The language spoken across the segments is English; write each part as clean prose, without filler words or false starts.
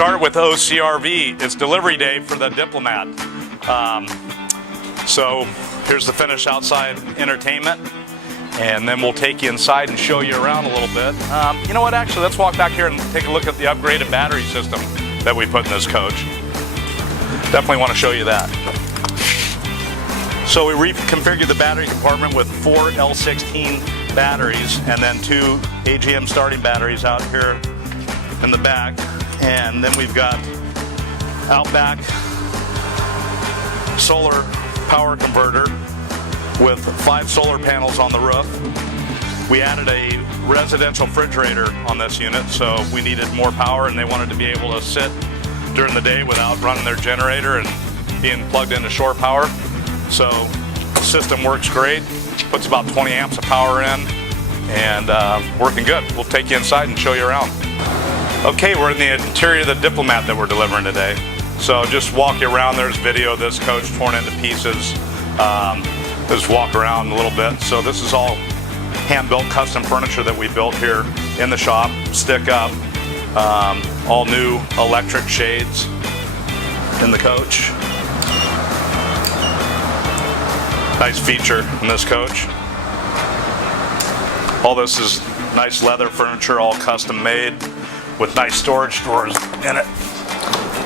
start with OCRV. It's delivery day for the Diplomat. So here's the finished outside entertainment, and then we'll take you inside and show you around a little bit. You know what, actually, let's walk back here and take a look at the upgraded battery system that we put in this coach. Definitely want to show you that. So we reconfigured the battery compartment with 4 L16 batteries and then 2 AGM starting batteries out here in the back. And then we've got out back solar power converter with 5 solar panels on the roof. We added a residential refrigerator on this unit, so we needed more power and they wanted to be able to sit during the day without running their generator and being plugged into shore power. So the system works great, puts about 20 amps of power in, and working good. We'll take you inside and show you around. Okay, we're in the interior of the Diplomat that we're delivering today. So just walk you around. There's video of this coach torn into pieces. Just walk around a little bit. So this is all hand-built custom furniture that we built here in the shop, stick up. All new electric shades in the coach. Nice feature in this coach. All this is nice leather furniture, all custom made with nice storage drawers in it.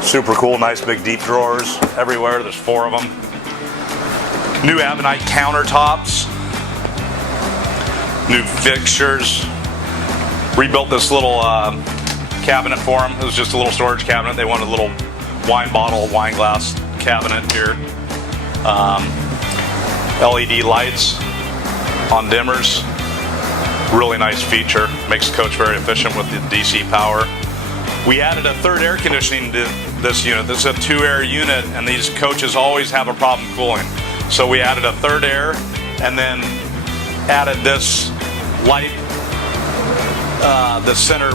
Super cool, nice big deep drawers everywhere. There's 4 of them. New Ebonite countertops. New fixtures. Rebuilt this little cabinet for them. It was just a little storage cabinet. They wanted a little wine bottle, wine glass cabinet here. LED lights on dimmers. Really nice feature. Makes the coach very efficient with the DC power. We added a 3rd air conditioning to this unit. This is a 2-air unit, and these coaches always have a problem cooling. So we added a 3rd air, and then added this light. The center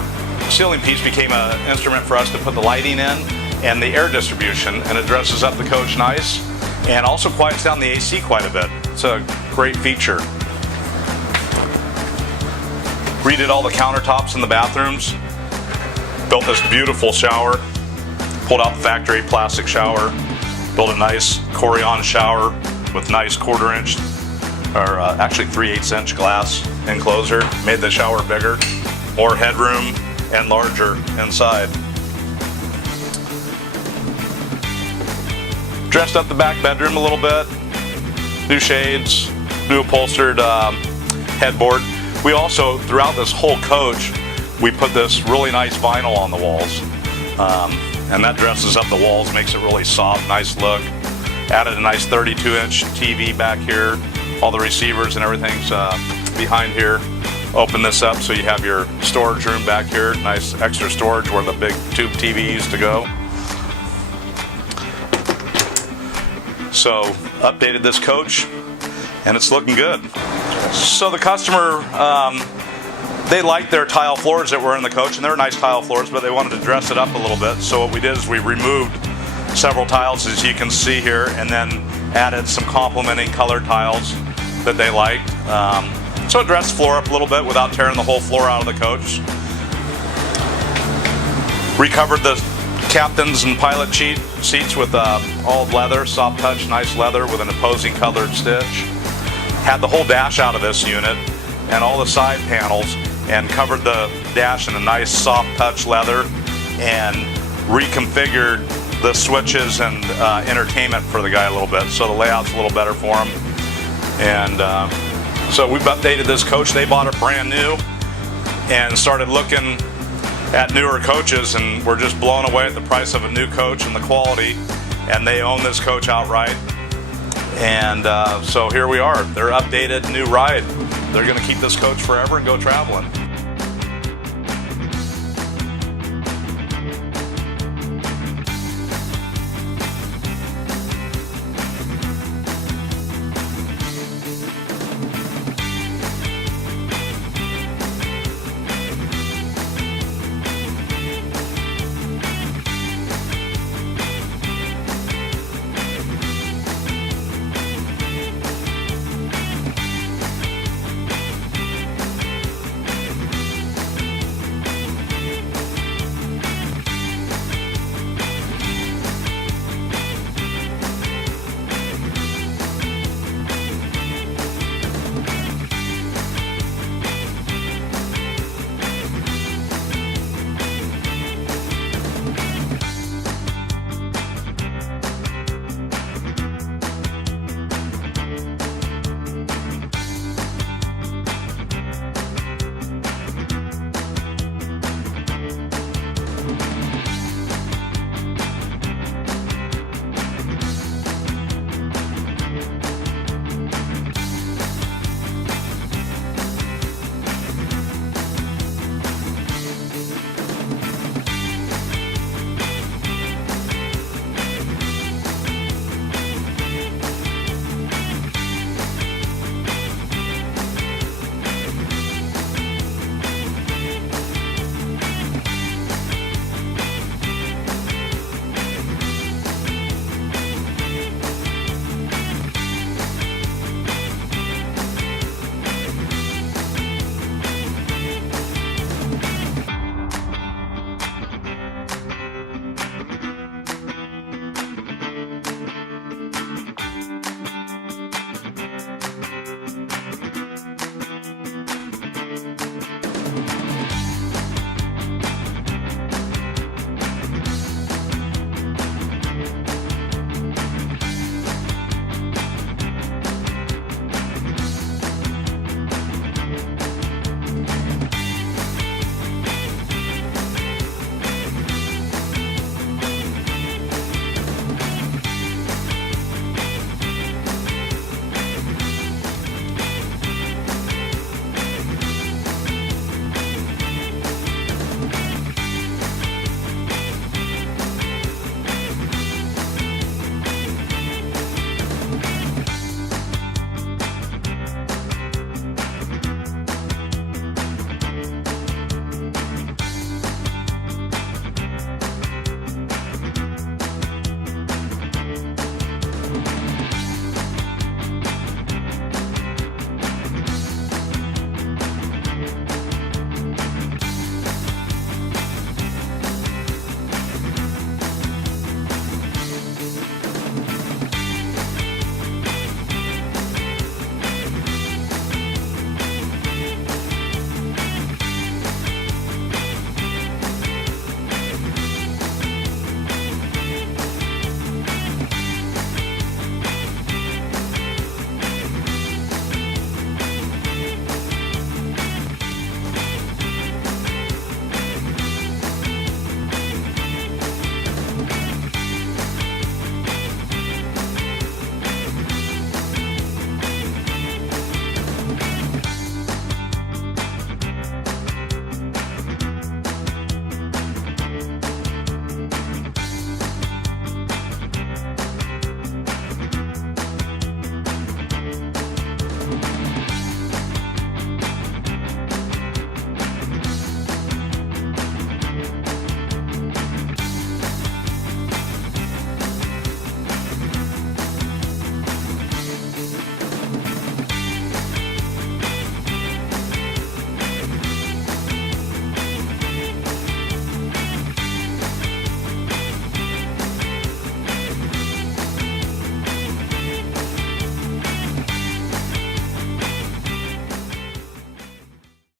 ceiling piece became an instrument for us to put the lighting in and the air distribution, and it dresses up the coach nice and also quiets down the AC quite a bit. It's a great feature. Redid all the countertops in the bathrooms. Built this beautiful shower. Pulled out the factory plastic shower. Built a nice Corian shower with nice 1/4 inch, or actually 3/8 inch glass enclosure. Made the shower bigger, more headroom, and larger inside. Dressed up the back bedroom a little bit. New shades, new upholstered headboard. We also, throughout this whole coach, we put this really nice vinyl on the walls. And that dresses up the walls, makes it really soft, nice look. Added a nice 32-inch TV back here. All the receivers and everything's behind here. Open this up so you have your storage room back here. Nice extra storage where the big tube TV used to go. So updated this coach and it's looking good. So the customer, they liked their tile floors that were in the coach, and they're nice tile floors, but they wanted to dress it up a little bit. So what we did is we removed several tiles, as you can see here, and then added some complementing color tiles that they liked. So it dressed the floor up a little bit without tearing the whole floor out of the coach. Recovered the captains and pilot seats with all leather, soft touch, nice leather with an opposing colored stitch. Had the whole dash out of this unit and all the side panels, and covered the dash in a nice soft touch leather, and reconfigured the switches and entertainment for the guy a little bit, so the layout's a little better for him. And so we've updated this coach. They bought it brand new and started looking at newer coaches, and we're just blown away at the price of a new coach and the quality, and they own this coach outright. And so here we are. They're updated, new ride. They're going to keep this coach forever and go traveling.